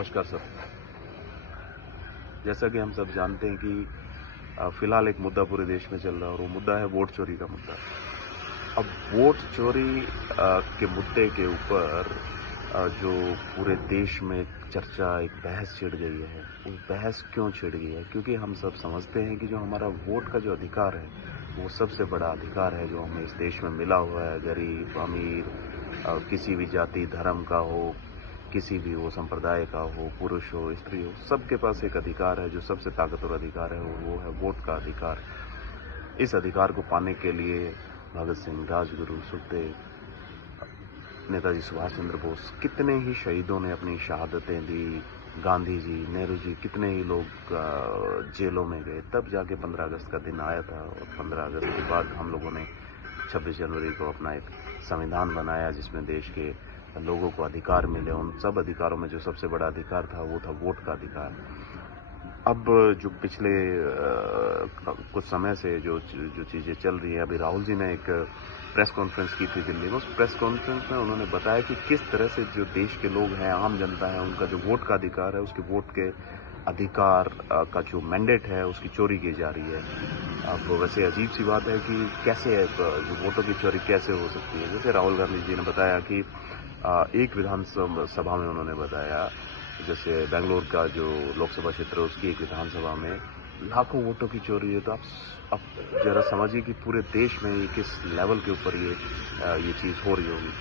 नमस्कार सर। जैसा कि हम सब जानते हैं कि फिलहाल एक मुद्दा पूरे देश में चल रहा है और वो मुद्दा है वोट चोरी का मुद्दा। अब वोट चोरी के मुद्दे के ऊपर जो पूरे देश में चर्चा एक बहस छिड़ गई है, वो बहस क्यों छिड़ गई है? क्योंकि हम सब समझते हैं कि जो हमारा वोट का जो अधिकार है, वो सबसे बड़ा अधिकार है जो हमें इस देश में मिला हुआ है। गरीब, अमीर, किसी भी जाति धर्म का हो, किसी भी वो संप्रदाय का हो, पुरुष हो, स्त्री हो, सबके पास एक अधिकार है जो सबसे ताकतवर अधिकार है, वो है वोट का अधिकार। इस अधिकार को पाने के लिए भगत सिंह, राजगुरु, सुखदेव, नेताजी सुभाष चंद्र बोस, कितने ही शहीदों ने अपनी शहादतें दी। गांधी जी, नेहरू जी, कितने ही लोग जेलों में गए। तब जाके 15 अगस्त का दिन आया था और 15 अगस्त के बाद हम लोगों ने 26 जनवरी को अपना एक संविधान बनाया जिसमें देश के लोगों को अधिकार मिले। उन सब अधिकारों में जो सबसे बड़ा अधिकार था वो था वोट का अधिकार। अब जो पिछले कुछ समय से जो चीज़ें चल रही हैं, अभी राहुल जी ने एक प्रेस कॉन्फ्रेंस की थी दिल्ली में। उस प्रेस कॉन्फ्रेंस में उन्होंने बताया कि किस तरह से जो देश के लोग हैं, आम जनता है, उनका जो वोट का अधिकार है, उसके वोट के अधिकार का जो मैंडेट है उसकी चोरी की जा रही है। अब वैसे अजीब सी बात है कि कैसे जो वोटों की चोरी कैसे हो सकती है। जैसे राहुल गांधी जी ने बताया कि एक विधानसभा में उन्होंने बताया, जैसे बेंगलोर का जो लोकसभा क्षेत्र है उसकी एक विधानसभा में लाखों वोटों की चोरी है। तो आप जरा समझिए कि पूरे देश में ये किस लेवल के ऊपर ये चीज़ हो रही होगी।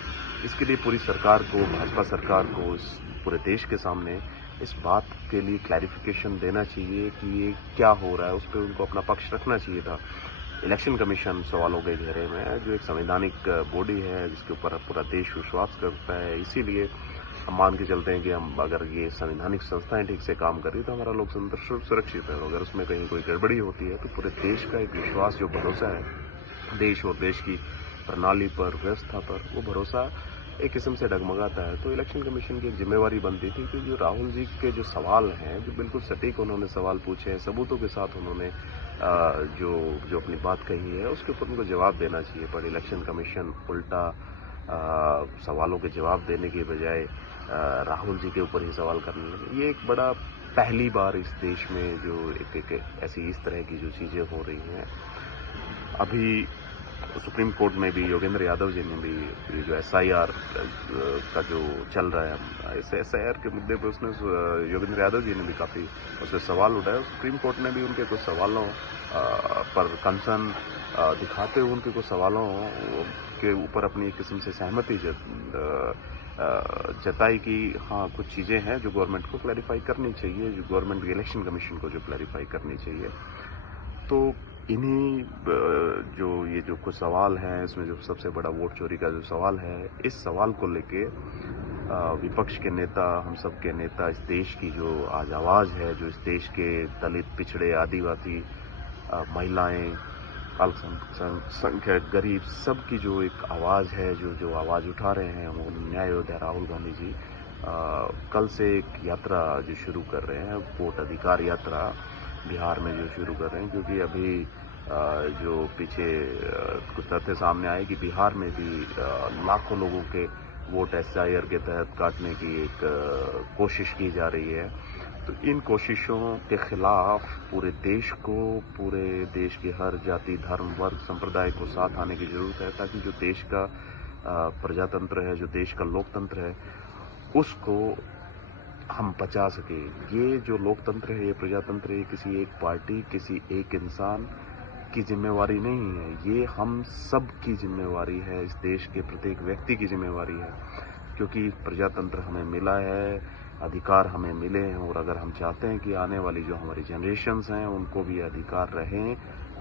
इसके लिए पूरी सरकार को, भाजपा सरकार को, इस पूरे देश के सामने इस बात के लिए क्लैरिफिकेशन देना चाहिए कि ये क्या हो रहा है। उस पर उनको अपना पक्ष रखना चाहिए था। इलेक्शन कमीशन सवालों के घेरे में है, जो एक संवैधानिक बॉडी है जिसके ऊपर पूरा देश विश्वास करता है। इसीलिए हम मान के चलते हैं कि हम अगर ये संवैधानिक संस्थाएं ठीक से काम कर रही तो हमारा लोकतंत्र सुरक्षित है। अगर उसमें कहीं कोई गड़बड़ी होती है तो पूरे देश का एक विश्वास, जो भरोसा है देश और देश की प्रणाली पर, व्यवस्था पर, वो भरोसा एक किस्म से डगमगाता है। तो इलेक्शन कमीशन की एक जिम्मेवारी बनती थी कि जो राहुल जी के जो सवाल हैं, जो बिल्कुल सटीक उन्होंने सवाल पूछे हैं, सबूतों के साथ उन्होंने जो जो अपनी बात कही है उसके ऊपर उनको जवाब देना चाहिए। पर इलेक्शन कमीशन उल्टा सवालों के जवाब देने के बजाय राहुल जी के ऊपर ही सवाल करने लगे। ये एक बड़ा पहली बार इस देश में जो एक ऐसी इस तरह की जो चीज़ें हो रही हैं। अभी सुप्रीम कोर्ट में भी योगेंद्र यादव जी ने भी जो SIR का जो चल रहा है, इस SIR के मुद्दे पे उसने योगेंद्र यादव जी ने भी काफ़ी उससे सवाल उठाया। सुप्रीम कोर्ट ने भी उनके कुछ सवालों पर कंसर्न दिखाते हुए उनके कुछ सवालों के ऊपर अपनी एक किस्म से सहमति जताई कि हाँ, कुछ चीज़ें हैं जो गवर्नमेंट को क्लैरिफाई करनी चाहिए, जो गवर्नमेंट इलेक्शन कमीशन को जो क्लैरिफाई करनी चाहिए। तो इन्हीं जो ये जो कुछ सवाल हैं, इसमें जो सबसे बड़ा वोट चोरी का जो सवाल है, इस सवाल को लेके विपक्ष के नेता, हम सब के नेता, इस देश की जो आज आवाज़ है, जो इस देश के दलित, पिछड़े, आदिवासी, महिलाएं, अल्पसंख्यक, गरीब, सबकी जो एक आवाज़ है, जो जो आवाज़ उठा रहे हैं, वो न्याय योद्धा राहुल गांधी जी कल से एक यात्रा जो शुरू कर रहे हैं, वोट अधिकार यात्रा बिहार में जो शुरू कर रहे हैं। क्योंकि अभी जो पीछे कुछ तथ्य सामने आए कि बिहार में भी लाखों लोगों के वोट SIR के तहत काटने की एक कोशिश की जा रही है। तो इन कोशिशों के खिलाफ पूरे देश को, पूरे देश के हर जाति, धर्म, वर्ग, संप्रदाय को साथ आने की जरूरत है, ताकि जो देश का प्रजातंत्र है, जो देश का लोकतंत्र है, उसको हम बचा सके। ये जो लोकतंत्र है, ये प्रजातंत्र है, किसी एक पार्टी, किसी एक इंसान की जिम्मेवारी नहीं है, ये हम सब की जिम्मेवारी है, इस देश के प्रत्येक व्यक्ति की जिम्मेवारी है। क्योंकि प्रजातंत्र हमें मिला है, अधिकार हमें मिले हैं, और अगर हम चाहते हैं कि आने वाली जो हमारी जनरेशन्स हैं उनको भी अधिकार रहें,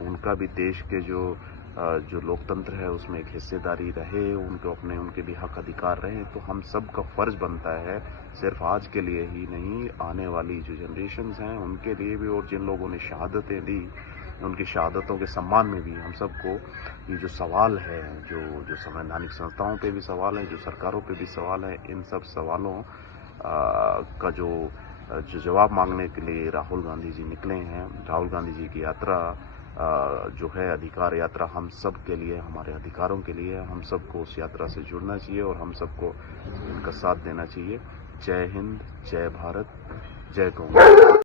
उनका भी देश के जो लोकतंत्र है उसमें एक हिस्सेदारी रहे, उनके भी हक अधिकार रहें, तो हम सब का फर्ज बनता है, सिर्फ आज के लिए ही नहीं, आने वाली जो जनरेशन्स हैं उनके लिए भी, और जिन लोगों ने शहादतें दी उनकी शहादतों के सम्मान में भी हम सबको ये जो सवाल है, जो संवैधानिक संस्थाओं पे भी सवाल है, जो सरकारों पे भी सवाल है, इन सब सवालों का जो जवाब मांगने के लिए राहुल गांधी जी निकले हैं। राहुल गांधी जी की यात्रा जो है अधिकार यात्रा, हम सब के लिए, हमारे अधिकारों के लिए, हम सबको उस यात्रा से जुड़ना चाहिए और हम सबको इनका साथ देना चाहिए। जय हिंद, जय भारत, जय कांग्रेस।